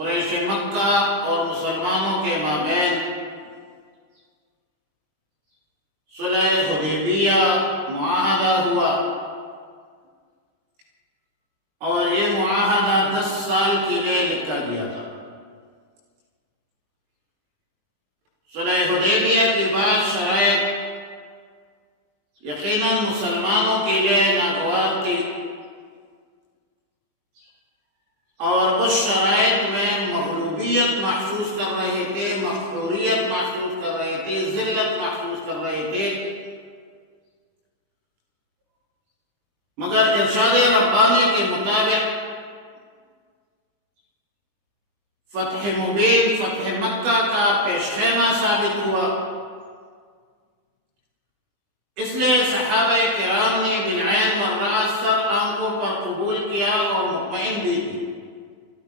कुरैश मक्का और मुसलमानों के माबैन सुलह हुदैबिया मुआहदा हुआ और ये मुआहदा 10 साल के लिए लिखा गया था। सुलह हुदैबिया के बाद शराइत यकीनन मुसलमानों के लिए नागवार थी और उस शराइत में मगलूबियत महसूस कर रहे थे, मखरूरियत महसूस कर रहे थे, जिल्लत महसूस कर रहे थे। मगर इरशाद रब्बानी के मुताबिक फतह मुबीन, फतह मक्का का पेशखेमा साबित हुआ। इसलिए